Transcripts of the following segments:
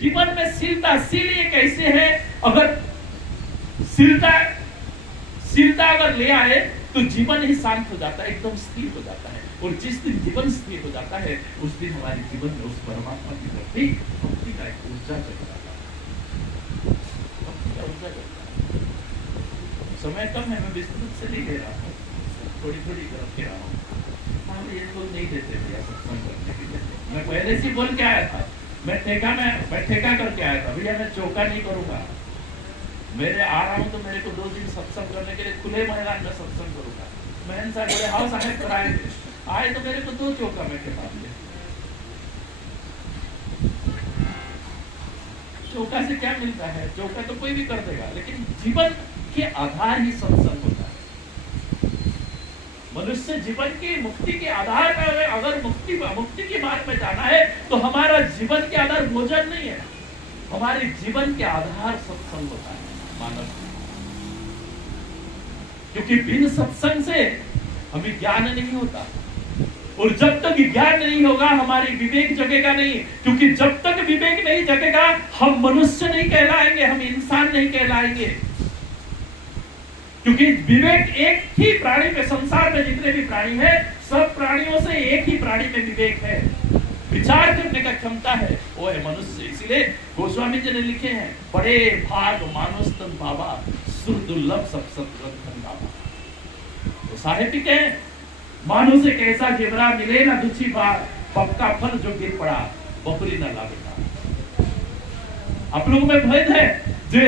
जीवन में शीलता, शील ये कैसे है? अगर शीलता अगर ले आए तो जीवन ही शांत हो जाता है, एकदम स्थिर हो जाता है। और जिस दिन जीवन स्थिर हो जाता है उस दिन हमारे जीवन में उस परमात्मा की प्रति भक्ति का एक ऊर्जा जग जाता है, भक्ति का ऊर्जा जगता है। समय कम है, मैं विस्तृत से नहीं ले रहा हूँ, थोड़ी थोड़ी करके रहा हूँ। हाँ, ये लोग नहीं देते भैया सत्संग करने के लिए। मैं पहले से बोल के आया था, मैं ठेका करके आया था, भैया मैं चौका नहीं करूंगा। मेरे आ रहा हूँ तो मेरे को 2 दिन सत्संग करने के लिए खुले मैदान में सत्संग करूंगा। महन साहब बोले हाँ साहेब कराएंगे, आए तो मेरे को 2 चौका में के मार दिया। चौका से क्या मिलता है? चौका तो कोई भी कर देगा, लेकिन जीवन के आधार ही सत्संग होता है। मनुष्य जीवन की मुक्ति के आधार पर, अगर मुक्ति के मार्ग में जाना है तो हमारा जीवन के आधार भोजन नहीं है, हमारे जीवन के आधार सत्संग होता है मानव। क्योंकि बिन सत्संग से हमें ज्ञान नहीं होता, और जब तक ज्ञान नहीं होगा हमारी विवेक जगेगा नहीं। क्योंकि जब तक विवेक नहीं जगेगा हम मनुष्य नहीं कहलाएंगे, हम इंसान नहीं कहलाएंगे। क्योंकि विवेक एक ही प्राणी में, संसार में जितने भी प्राणी हैं सब प्राणियों से एक ही प्राणी में विवेक है, विचार करने का क्षमता है, वो है मनुष्य। इसीलिए गोस्वामी जी ने लिखे हैं, बड़े भाग मानोस्तन बाबा सुर दुर्लभ सब सत्संग बाबा। तो साहित्य के मानो से कैसा जेवरा मिले ना दुची बार, पक्का फल जो गिर पड़ा बकरी न लावेगा। आप लोगों में भेद है। जो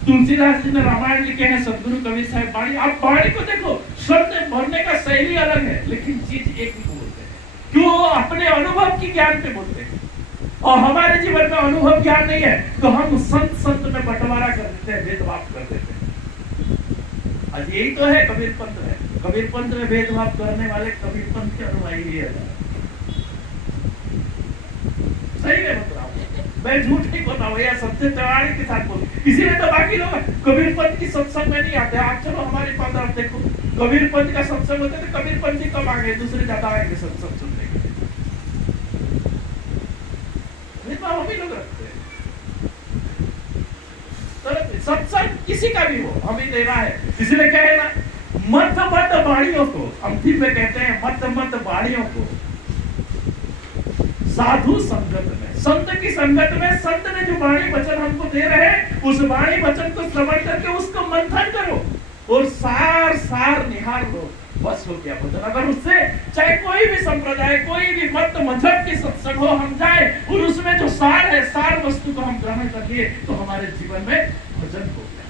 तुलसीदास जी ने रामायण लिखे हैं, सदगुरु कवि साहब वाणी, आप वाणी को देखो, शब्द भरने का शैली अलग है लेकिन चीज एक ही बोलते हैं। क्यों? अपने अनुभव की ज्ञान पे बोलते हैं। और हमारे जीवन में अनुभव ज्ञान नहीं है तो हम संत में बंटवारा कर देते हैं, भेदभाव कर देते हैं। आज यही तो है कबीर पंथ है। कबीर पंथ में भेदभाव करने वाले कबीर पंथ के अनुयायी ही है। सही है बता, मैं झूठ नहीं बोल रहा हूँ, यह सत्य तैयारी के साथ बोल। इसीलिए तो बाकी लोग कबीर पंथ की सत्संग में नहीं आते। आप चलो हमारे पास आप देखो, कबीर पंथ का सत्संग होता है तो कबीर पंथ ही कम आएंगे, दूसरे ज्यादा आएंगे सत्संग सुनने के लिए। हम ही लोग रखते हैं तो सत्संग किसी का भी हो हमें देना है। इसलिए कहे ना, मत मत बाणियों को, अंतिम में कहते हैं मत मत बाणियों को साधु संगत में, संत की संगत में, संत ने जो वाणी वचन हमको दे रहे हैं उस वाणी वचन को श्रवण करके उसको मंथन करो और सार सार निहार लो, बस हो गया भजन। अगर उससे चाहे कोई भी संप्रदाय, कोई भी मत मजहब की सत्संग हो, हम जाए और उसमें जो सार है, सार वस्तु को हम ग्रहण कर लिए तो हमारे जीवन में भजन हो गया।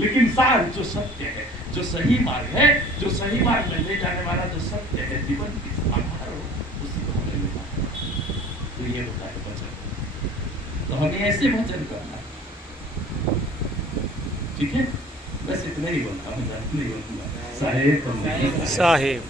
लेकिन सार जो सत्य है, जो सही मार्ग है, जो सही मार्ग में ले जाने वाला जो सत्य है, जीवन की आधार हो, उसी को हमें लेना है। तो ये होता है भजन। तो हमें ऐसे भजन करना, ठीक है? बस इतना ही बोलता हूँ, नहीं बोलूंगा। साहेब